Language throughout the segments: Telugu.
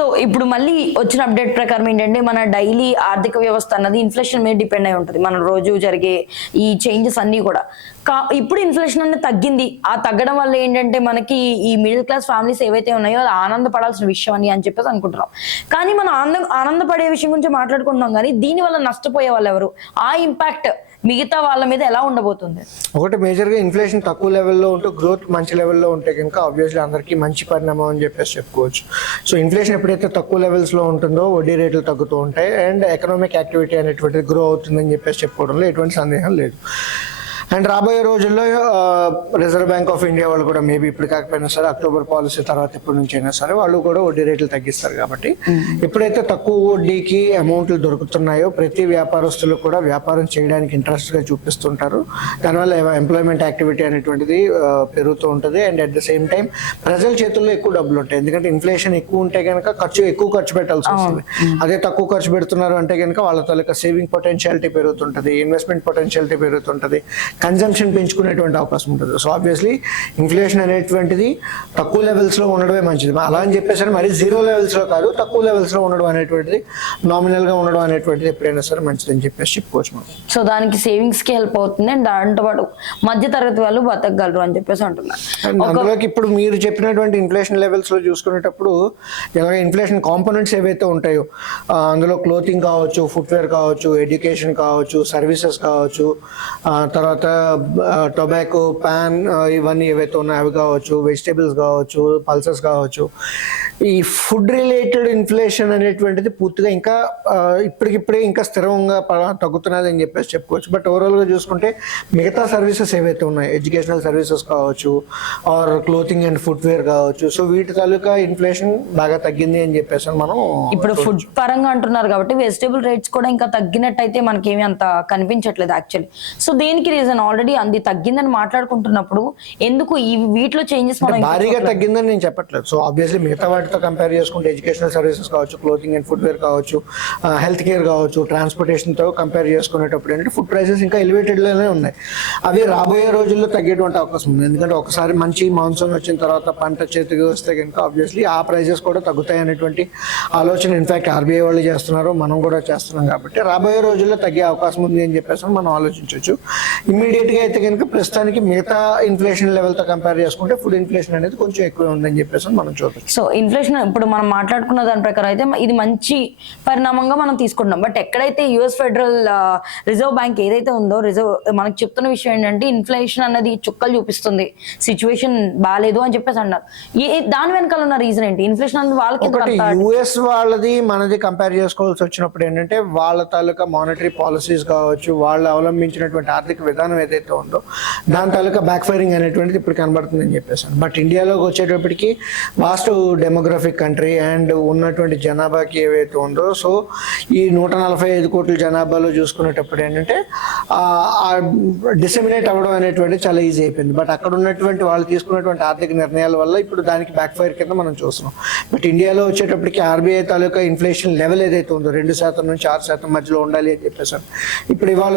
సో ఇప్పుడు మళ్ళీ వచ్చిన అప్డేట్ ప్రకారం ఏంటంటే మన డైలీ ఆర్థిక వ్యవస్థ అన్నది ఇన్ఫ్లేషన్ మీద డిపెండ్ అయి ఉంటుంది. మన రోజు జరిగే ఈ చేంజెస్ అన్ని కూడా ఇప్పుడు ఇన్ఫ్లేషన్ అనేది తగ్గింది. ఆ తగ్గడం వల్ల ఏంటంటే మనకి ఈ మిడిల్ క్లాస్ ఫ్యామిలీస్ ఏవైతే ఉన్నాయో అది ఆనందపడాల్సిన విషయం అని చెప్పేసి అనుకుంటున్నాం. కానీ మనం ఆనందపడే విషయం గురించి మాట్లాడుకుంటున్నాం, కానీ దీని వల్ల నష్టపోయే వాళ్ళు ఎవరు, ఆ ఇంపాక్ట్ మిగతా వాళ్ళ మీద ఎలా ఉండబోతుంది? ఒకటి మేజర్గా ఇన్ఫ్లేషన్ తక్కువ లెవెల్లో ఉంటూ గ్రోత్ మంచి లెవెల్లో ఉంటే కనుక ఆబ్వియస్లీ అందరికీ మంచి పరిణామం అని చెప్పేసి చెప్పుకోవచ్చు. సో ఇన్ఫ్లేషన్ ఎప్పుడైతే తక్కువ లెవెల్స్లో ఉంటుందో వడ్డీ రేట్లు తగ్గుతూ ఉంటాయి అండ్ ఎకనామిక్ యాక్టివిటీ అనేటువంటిది గ్రో అవుతుందని చెప్పేసి చెప్పుకోవడంలో ఎటువంటి సందేహం లేదు. అండ్ రాబోయే రోజుల్లో రిజర్వ్ బ్యాంక్ ఆఫ్ ఇండియా వాళ్ళు కూడా మేబీ ఇప్పుడు కాకపోయినా సరే అక్టోబర్ పాలసీ తర్వాత ఎప్పటి నుంచి అయినా సరే వాళ్ళు కూడా వడ్డీ రేట్లు తగ్గిస్తారు. కాబట్టి ఎప్పుడైతే తక్కువ వడ్డీకి అమౌంట్లు దొరుకుతున్నాయో ప్రతి వ్యాపారస్తులు కూడా వ్యాపారం చేయడానికి ఇంట్రెస్ట్గా చూపిస్తుంటారు. దానివల్ల ఎంప్లాయ్మెంట్ యాక్టివిటీ అనేటువంటిది పెరుగుతూ ఉంటుంది. And at the same time ప్రజల చేతుల్లో ఎక్కువ డబ్బులు ఉంటాయి. ఎందుకంటే ఇన్ఫ్లేషన్ ఎక్కువ ఉంటే కనుక ఎక్కువ ఖర్చు పెట్టాల్సి వస్తుంది. అదే తక్కువ ఖర్చు పెడుతున్నారు అంటే కనుక వాళ్ళ తాలూకా సేవింగ్ పొటెన్షియాలిటీ పెరుగుతుంటుంది, ఇన్వెస్ట్మెంట్ పొటెన్షియాలిటీ పెరుగుతుంటుంది, కన్జంప్షన్ పెంచుకునేటువంటి అవకాశం ఉంటుంది. సో ఆబ్వియస్లీ ఇన్ఫ్లేషన్ అనేటువంటిది తక్కువ లెవెల్స్లో ఉండడమే మంచిది. అలా అని చెప్పేసి మరి జీరో లెవెల్స్లో కాదు, తక్కువ లెవెల్స్లో ఉండడం అనేటువంటిది, నామినల్గా ఉండడం అనేటువంటిది ఎప్పుడైనా సరే మంచిది అని చెప్పేసి చెప్పుకోవచ్చు మనం. సో దానికి సేవింగ్స్కి హెల్ప్ అవుతుంది అండ్ దాంతో పాటు మధ్య తరగతి వాళ్ళు బతకగలరు అని చెప్పేసి అంటున్నారు. అందులోకి ఇప్పుడు మీరు చెప్పినటువంటి ఇన్ఫ్లేషన్ లెవెల్స్లో చూసుకునేటప్పుడు ఇలాగ ఇన్ఫ్లేషన్ కాంపోనెంట్స్ ఏవైతే ఉంటాయో అందులో క్లోతింగ్ కావచ్చు, ఫుట్వేర్ కావచ్చు, ఎడ్యుకేషన్ కావచ్చు, సర్వీసెస్ కావచ్చు, తర్వాత టొబాకో, పాన్, ఇవన్నీ ఏవైతే ఉన్నాయో అవి కావచ్చు, వెజిటేబుల్స్ కావచ్చు, పల్సెస్ కావచ్చు. ఈ ఫుడ్ రిలేటెడ్ ఇన్ఫ్లేషన్ అనేటువంటిది పూర్తిగా ఇంకా ఇప్పటికిప్పుడే ఇంకా స్థిరంగా తగ్గుతున్నది అని చెప్పేసి చెప్పుకోవచ్చు. బట్ ఓవరాల్గా చూసుకుంటే మిగతా సర్వీసెస్ ఏవైతే ఉన్నాయో ఎడ్యుకేషనల్ సర్వీసెస్ కావచ్చు ఆర్ క్లోతింగ్ అండ్ ఫుట్వేర్ కావచ్చు, సో వీటి తాలూకా ఇన్ఫ్లేషన్ బాగా తగ్గింది అని చెప్పేసి మనం ఇప్పుడు ఫుడ్ పరంగా అంటున్నారు కాబట్టి వెజిటేబుల్ రేట్స్ కూడా ఇంకా తగ్గినట్టయితే మనకేమీ అంత కనిపించట్లేదు యాక్చువల్లీ. సో దేనికి రీజన్? ఆల్రెడీ అంది తగ్గిందని మాట్లాడుకుంటున్నప్పుడు ఎందుకు ఈ వీటిలో చేంజెస్ భారీగా తగ్గిందని నేను చెప్పట్లేదు. సో ఆబ్వియస్లీ మిగతా వాటితో కంపేర్ చేసుకుంటే ఎడ్యుకేషనల్ సర్వీసెస్ కావచ్చు, క్లోతింగ్ అండ్ ఫుట్వేర్ కావచ్చు, హెల్త్ కేర్ కావచ్చు, ట్రాన్స్పోర్టేషన్తో కంపేర్ చేసుకునేటప్పుడు ఏంటంటే ఫుడ్ ప్రైసెస్ ఇంకా ఎలివేటెడ్లోనే ఉన్నాయి. అవి రాబోయే రోజుల్లో తగ్గేటువంటి అవకాశం ఉంది. ఎందుకంటే ఒకసారి మంచి మాన్సూన్ వచ్చిన తర్వాత పంట చేతికి వస్తే కనుక ఆబ్వియస్లీ ఆ ప్రైజెస్ కూడా తగ్గుతాయి అనేటువంటి ఆలోచన ఇన్ఫాక్ట్ ఆర్బీఐ వాళ్ళు చేస్తున్నారు, మనం కూడా చేస్తున్నాం. కాబట్టి రాబోయే రోజుల్లో తగ్గే అవకాశం ఉంది అని చెప్పేసి మనం ఆలోచించవచ్చు. ఇమ్మీడియట్గా అయితే కనుక ప్రస్తుతానికి మిగతా ఇన్ఫ్లేషన్ లెవెల్తో కంపేర్ చేసుకుంటే ఫుడ్ ఇన్ఫ్లేషన్ అనేది కొంచెం ఎక్కువ ఉందని చెప్పేసి మనం చూడవచ్చు. సో ఇన్ఫ్లేషన్ ఇప్పుడు మనం మాట్లాడుకున్న దాని ప్రకారం అయితే ఇది మంచి పరిణామంగా మనం తీసుకుంటున్నాం. బట్ ఎక్కడైతే యుఎస్ ఫెడరల్ రిజర్వ్ బ్యాంక్ ఏదైతే ఉందో మనకు చెప్తున్న విషయం ఏంటంటే ఇన్ఫ్లేషన్ అన్నది చుక్కలు చూపిస్తుంది, సిచ్యువేషన్ బాగాలేదు అని చెప్పేసి అన్నారు. దాని వెనకాల ఉన్న రీజన్ ఏంటి? ఇన్ఫ్లేషన్ అనేది వాళ్ళకి యుఎస్ వాళ్ళది మనది కంపేర్ చేసుకోవాల్సి వచ్చినప్పుడు ఏంటంటే వాళ్ళ తాలూకా మానిటరీ పాలసీస్ కావచ్చు, వాళ్ళు అవలంబించినటువంటి ఆర్థిక విధానం ఏదైతే ఉందో దాని తాలూకా బ్యాక్ ఫైరింగ్ అనేటువంటిది ఇప్పుడు కనబడుతుందని చెప్పేసాను. బట్ ఇండియాలోకి వచ్చేటప్పటికి వాస్ట్ డెమోగ్రఫిక్ కంట్రీ అండ్ ఉన్నటువంటి జనాభాకి ఏవైతే ఉందో, సో ఈ 145 కోట్ల జనాభాలో చూసుకునేటప్పుడు ఏంటంటే డిసెమినేట్ అవ్వడం అనేటువంటిది చాలా ఈజీ అయిపోయింది. బట్ అక్కడ ఉన్నటువంటి వాళ్ళు తీసుకున్నటువంటి ఆర్థిక నిర్ణయాల వల్ల ఇప్పుడు దానికి బ్యాక్ ఫైర్ కింద మనం చూస్తున్నాం. బట్ ఇండియాలో వచ్చేటప్పటికి ఆర్బీఐ తాలూకా ఇన్ఫ్లేషన్ లెవెల్ ఏదైతే ఉందో 2% నుంచి 6% మధ్యలో ఉండాలి అని చెప్పేసాను. ఇప్పుడు ఇవాళ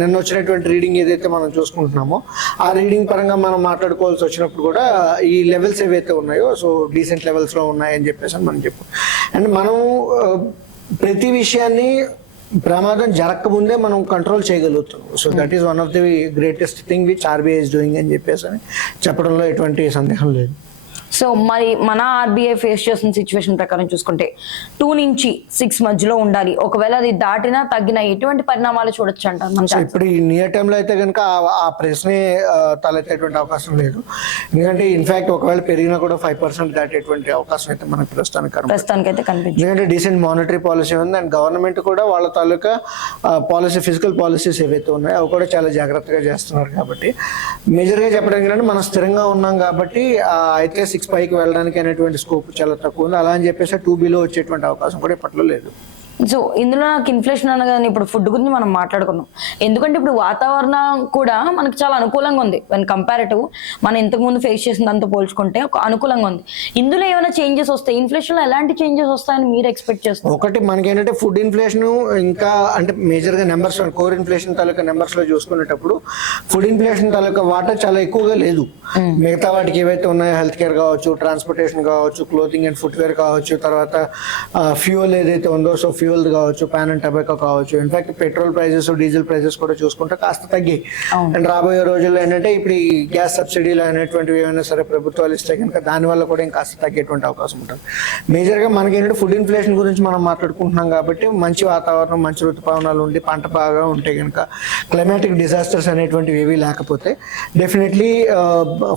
నిన్న వచ్చినటువంటి రీడింగ్ ఏదైతే మనం చూసుకుంటున్నామో ఆ రీడింగ్ పరంగా మనం మాట్లాడుకోవాల్సి వచ్చినప్పుడు కూడా ఈ లెవెల్స్ ఏవైతే ఉన్నాయో సో డీసెంట్ లెవెల్స్లో ఉన్నాయని చెప్పేసి మనం చెప్పు. అండ్ మనం ప్రతి విషయాన్ని ప్రమాదం జరగకముందే మనం కంట్రోల్ చేయగలుగుతున్నాం. So that is one of the greatest thing which RBI is doing అని చెప్పేసి చెప్పడంలో ఎటువంటి సందేహం లేదు. సో మరి మన ఆర్బీఐ ఫేస్ చేస్తున్న సిచ్యువేషన్ ప్రకారం చూసుకుంటే 2 నుంచి 6 మధ్యలో ఉండాలి. ఒకవేళ అది దాటినా తగ్గినా ఎటువంటి పరిణామాలు చూడొచ్చు అంటారు? ఇప్పుడు ఈ నియర్ టైంలో అయితే కనుక ఆ ప్రశ్నే తలెత్తేటువంటి అవకాశం లేదు. ఎందుకంటే ఇన్ఫాక్ట్ ఒకవేళ పెరిగినా కూడా 5% దాటేటువంటి అవకాశం అయితే మనకు ప్రస్తుతానికైతే కనిపిస్తుంది. ఎందుకంటే డీసెంట్ మానిటరీ పాలసీ ఉంది అండ్ గవర్నమెంట్ కూడా వాళ్ళ తాలూకా పాలసీ, ఫిజికల్ పాలసీస్ ఏవైతే ఉన్నాయో అవి కూడా చాలా జాగ్రత్తగా చేస్తున్నారు. కాబట్టి మేజర్గా చెప్పడానికి ఏంటంటే మనం స్థిరంగా ఉన్నాం కాబట్టి అయితే 6 పైకి వెళ్ళడానికి అనేటువంటి స్కోప్ చాలా తక్కువ ఉంది. అలా అని చెప్పేసి 2 బిలో వచ్చేటువంటి అవకాశం కూడా ఇప్పట్లో లేదు. సో ఇందులో నాకు ఇన్ఫ్లేషన్ అనగానే ఇప్పుడు ఫుడ్ గురించి మనం మాట్లాడుకున్నాం, ఎందుకంటే ఇప్పుడు వాతావరణం కూడా మనకి చాలా అనుకూలంగా ఉంది వెన్ కంపారిటివ్ మనం ఇంతకు ముందు ఫేస్ చేసిన దాంతో పోల్చుకుంటే ఒక అనుకూలంగా ఉంది. ఇందులో ఏమైనా చేంజెస్ వస్తాయి, ఇన్ఫ్లేషన్ లో ఎలాంటి చేంజెస్ వస్తాయని మీరు ఎక్స్పెక్ట్ చేస్తారు? ఒకటి మనకి ఏంటంటే ఫుడ్ ఇన్ఫ్లేషన్ ఇంకా అంటే మేజర్ గా నెంబర్స్ కోర్ ఇన్ఫ్లేషన్ తాలూకా నెంబర్స్ లో చూసుకునేటప్పుడు ఫుడ్ ఇన్ఫ్లేషన్ తాలూకా వాటా చాలా ఎక్కువగా లేదు. మిగతా వాటికి ఏవైతే ఉన్నాయో హెల్త్ కేర్ కావచ్చు, ట్రాన్స్పోర్టేషన్ కావచ్చు, క్లోతింగ్ అండ్ ఫుట్వేర్ కావచ్చు, తర్వాత ఫ్యూయల్ ఏదైతే ఉందో సో ఫ్యూయల్ కావచ్చు, పాన్ అండ్ టొబాకో కావచ్చు, in fact petrol prices diesel prices కూడా చూసుకుంటే కాస్త తగ్గాయి. అండ్ రాబోయే రోజుల్లో ఏంటంటే ఇప్పుడు ఈ గ్యాస్ సబ్సిడీలు అనేటువంటివి ఏమైనా సరే ప్రభుత్వాలు ఇస్తే కనుక దానివల్ల కూడా ఇంకా కాస్త తగ్గేటువంటి అవకాశం ఉంటుంది. మేజర్గా మనకి ఏంటంటే ఫుడ్ ఇన్ఫ్లేషన్ గురించి మనం మాట్లాడుకుంటున్నాం కాబట్టి మంచి వాతావరణం, మంచి ఋతుపవనాలు ఉండి పంట బాగా ఉంటే కనుక క్లైమాటిక్ డిజాస్టర్స్ అనేటువంటివి ఏవి లేకపోతే డెఫినెట్లీ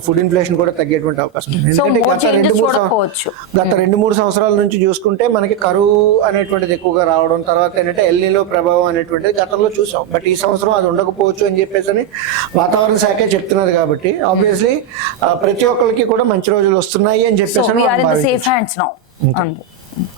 ఫుడ్ ఇన్ఫ్లేషన్ కూడా తగ్గేటువంటి అవకాశం ఉంది. ఎందుకంటే గత 2-3 సంవత్సరాల నుంచి చూసుకుంటే మనకి కరువు అనేటువంటిది ఎక్కువగా రావడం, తర్వాత ఏంటంటే ఎల్నిలో ప్రభావం అనేటువంటిది గతంలో చూసాం. బట్ ఈ సంవత్సరం అది ఉండకపోవచ్చు అని చెప్పేసి అని వాతావరణ శాఖ చెప్తున్నది కాబట్టి ఆబ్వియస్లీ ప్రతి ఒక్కరికి కూడా మంచి రోజులు వస్తున్నాయి అని చెప్పేసి సేఫ్ హ్యాండ్స్ నౌ.